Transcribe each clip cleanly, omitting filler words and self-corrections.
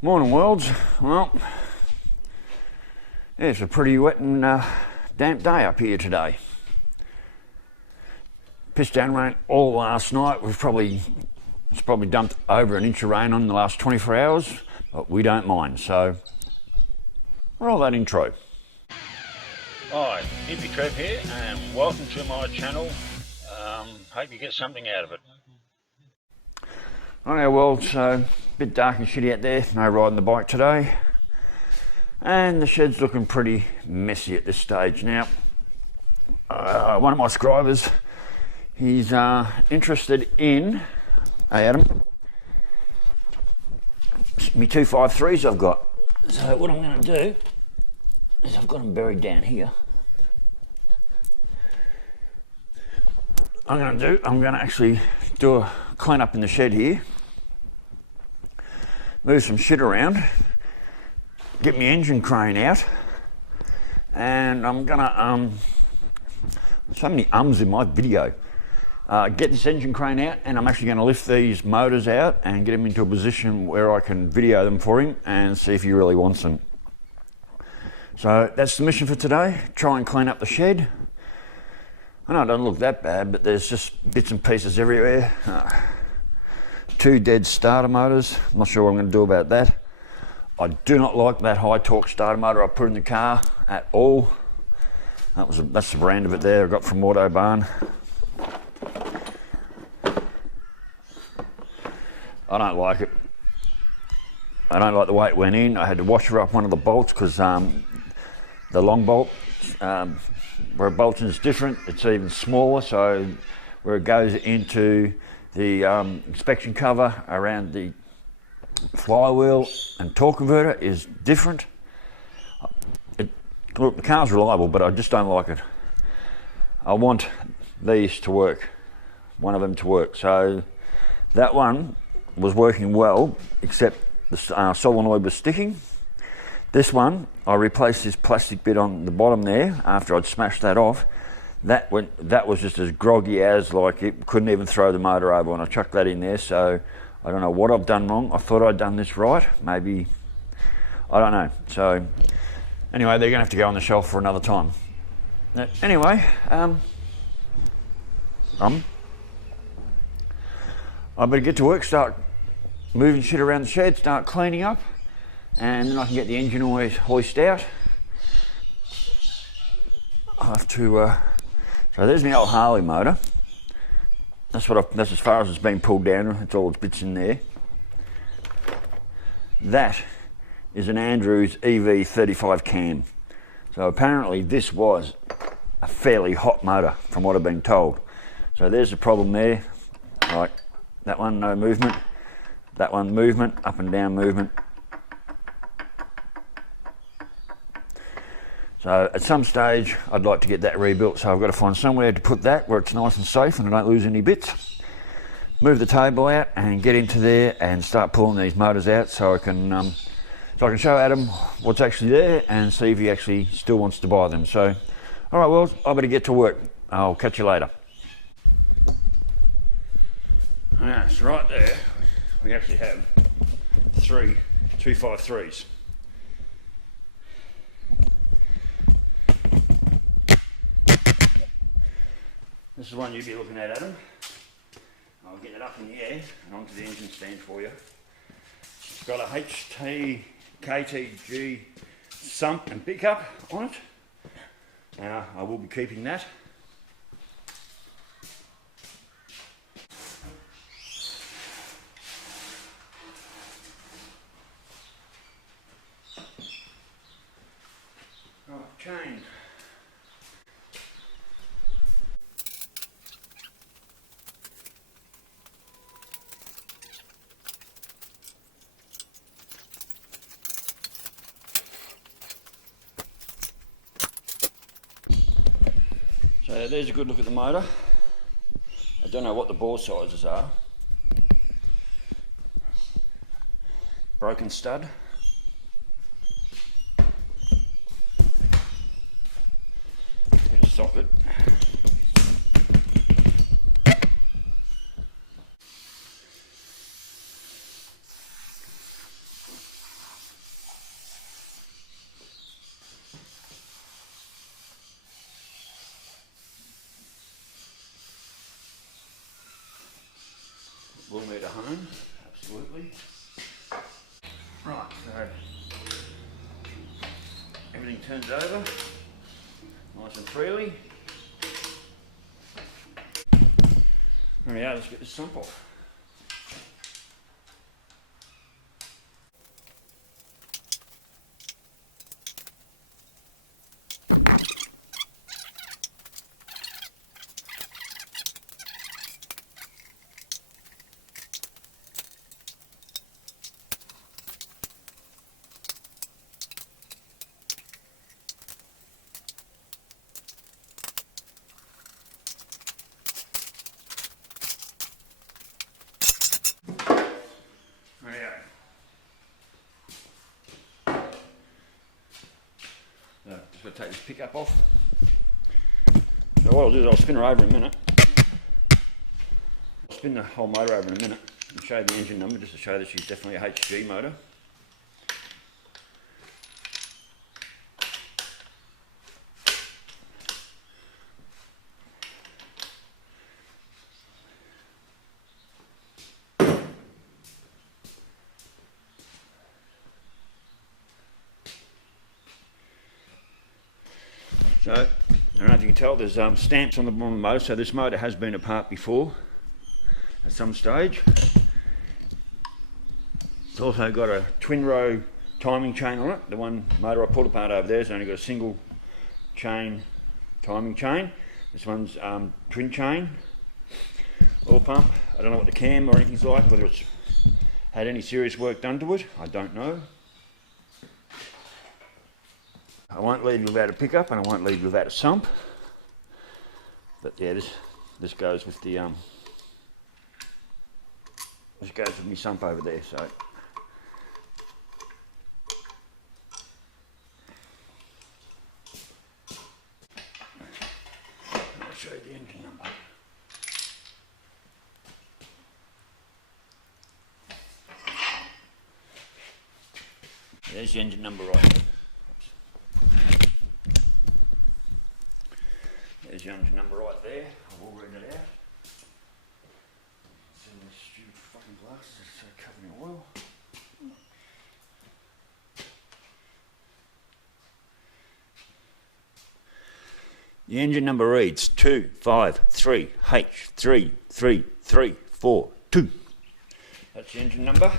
Morning, worlds. Well, yeah, it's a pretty wet and damp day up here today. Pissed down rain all last night. It's probably dumped over an inch of rain on the last 24 hours, but we don't mind. So, roll that intro. Hi, Hippie Trev here, and welcome to my channel. Hope you get something out of it. Alright, well, so a bit dark and shitty out there. No riding the bike today, and the shed's looking pretty messy at this stage now. One of my subscribers, he's interested in, hey Adam, me 253s I've got. So what I'm going to do is I've got them buried down here. I'm going to actually do a clean up in the shed here, move some shit around, get my engine crane out, and I'm gonna so many ums in my video. Get this engine crane out, and I'm actually going to lift these motors out and get them into a position where I can video them for him and see if he really wants them. So that's the mission for today. Try and clean up the shed. I know it doesn't look that bad, but there's just bits and pieces everywhere. Two dead starter motors. I'm not sure what I'm going to do about that. I do not like that high torque starter motor I put in the car at all. That's the brand of it there I got from Autobarn. I don't like it. I don't like the way it went in. I had to washer up one of the bolts because the long bolt, where it bolts in is different. It's even smaller, so where it goes into the inspection cover around the flywheel and torque converter is different. Look, the car's reliable, but I just don't like it. I want these to work, one of them to work. So that one was working well, except the solenoid was sticking. This one, I replaced this plastic bit on the bottom there after I'd smashed that off. That was just as groggy as, like, it couldn't even throw the motor over when I chucked that in there. So I don't know what I've done wrong. I thought I'd done this right. Maybe, I don't know. So anyway, they're gonna have to go on the shelf for another time. Anyway, I better get to work, start moving shit around the shed, start cleaning up, and then I can get the engine hoist out. I have to. So there's my old Harley motor. That's as far as it's been pulled down. It's all its bits in there. That is an Andrews EV35 cam. So apparently this was a fairly hot motor from what I've been told. So there's the problem there. Like that one, no movement. That one, movement, up and down movement. So at some stage I'd like to get that rebuilt, so I've got to find somewhere to put that where it's nice and safe and I don't lose any bits. Move the table out and get into there and start pulling these motors out so I can show Adam what's actually there and see if he actually still wants to buy them. So, all right, well, I better get to work. I'll catch you later. Yeah, so right there we actually have 3 253s. This is one you'd be looking at, Adam. I'll get it up in the air and onto the engine stand for you. It's got a KTG sump and pickup on it. Now, I will be keeping that. Right, chain. So there's a good look at the motor. I don't know what the bore sizes are. Broken stud. Get a socket. everything turns over nice and freely. Alright, let's get this sump off. Just going to take this pickup off. So what I'll do is I'll spin her over in a minute. I'll spin the whole motor over in a minute and show you the engine number just to show that she's definitely a HG motor. So, I don't know if you can tell, there's stamps on the bottom of the motor, so this motor has been apart before at some stage. It's also got a twin row timing chain on it. The one motor I pulled apart over there has only got a single chain timing chain. This one's twin chain, oil pump. I don't know what the cam or anything's like, whether it's had any serious work done to it, I don't know. I won't leave you without a pickup and I won't leave you without a sump. But yeah, this goes with the this goes with my sump over there, so I'll show you the engine number. There's the engine number right there. There's the engine number right there. I will read it out. It's in this stupid fucking glasses, it's so covered in oil. The engine number reads 253H33342. That's the engine number.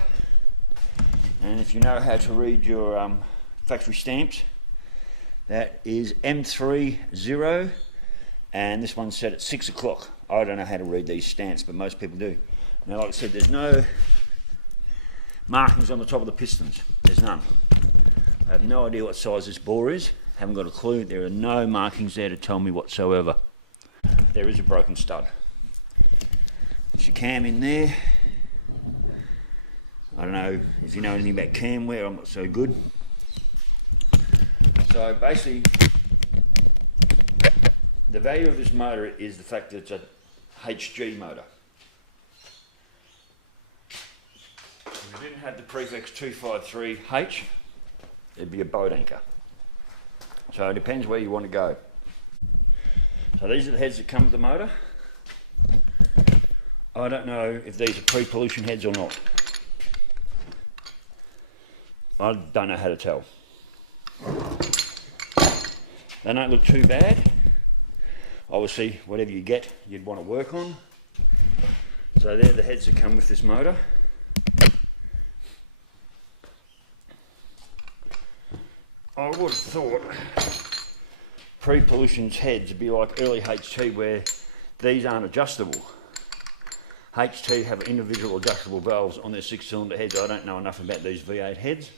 And if you know how to read your factory stamps, that is M30. And this one's set at 6 o'clock. I don't know how to read these stamps, but most people do. Now, like I said, there's no markings on the top of the pistons. There's none. I have no idea what size this bore is. Haven't got a clue. There are no markings there to tell me whatsoever. There is a broken stud. There's your cam in there. I don't know if you know anything about cam wear. I'm not so good. So basically, the value of this motor is the fact that it's a HG motor. If it didn't have the prefix 253H, it'd be a boat anchor. So it depends where you want to go. So these are the heads that come with the motor. I don't know if these are pre-pollution heads or not. I don't know how to tell. They don't look too bad. Obviously, whatever you get, you'd want to work on. So they're the heads that come with this motor. I would have thought pre-pollution's heads would be like early HT, where these aren't adjustable. HT have individual adjustable valves on their 6-cylinder heads. I don't know enough about these V8 heads.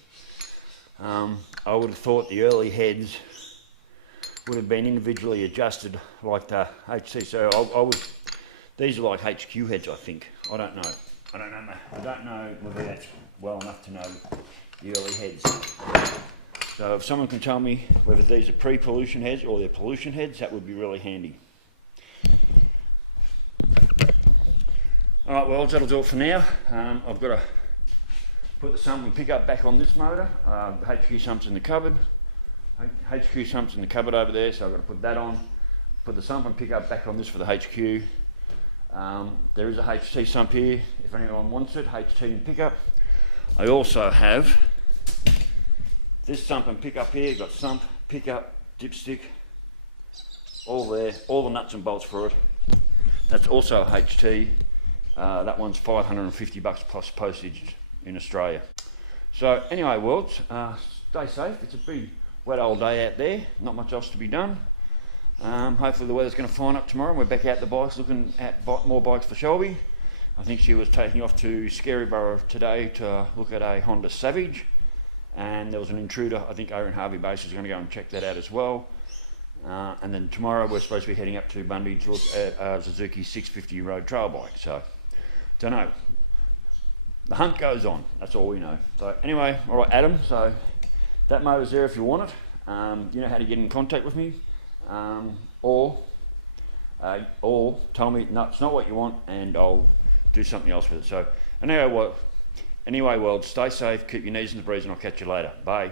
I would have thought the early heads would have been individually adjusted like the HT. So I would. These are like HQ heads, I think. I don't know. I don't know whether that's well enough to know the early heads. So if someone can tell me whether these are pre-pollution heads or they're pollution heads, that would be really handy. Alright, well, that'll do it for now. I've got to put the sump and pickup back on this motor. HQ sump's in the cupboard. HQ sump's in the cupboard over there, so I've got to put that on. Put the sump and pickup back on this for the HQ. There is a HT sump here, if anyone wants it, HT and pickup. I also have this sump and pickup here. Got sump, pickup, dipstick, all there, all the nuts and bolts for it. That's also HT. That one's $550 plus postage in Australia. So anyway, worlds, stay safe. It's a big wet old day out there, not much else to be done. Hopefully the weather's going to fine up tomorrow and we're back out the bikes looking at more bikes for Shelby. I think she was taking off to Scaryborough today to look at a Honda Savage, and there was an Intruder. I think Aaron Harvey Base is going to go and check that out as well. And then tomorrow we're supposed to be heading up to Bundy to look at a Suzuki 650 road trail bike. So, don't know. The hunt goes on, that's all we know. So anyway, all right, Adam, so that motor's there if you want it. You know how to get in contact with me, or tell me no, it's not what you want and I'll do something else with it. So anyway, world, stay safe, keep your knees in the breeze, and I'll catch you later. Bye.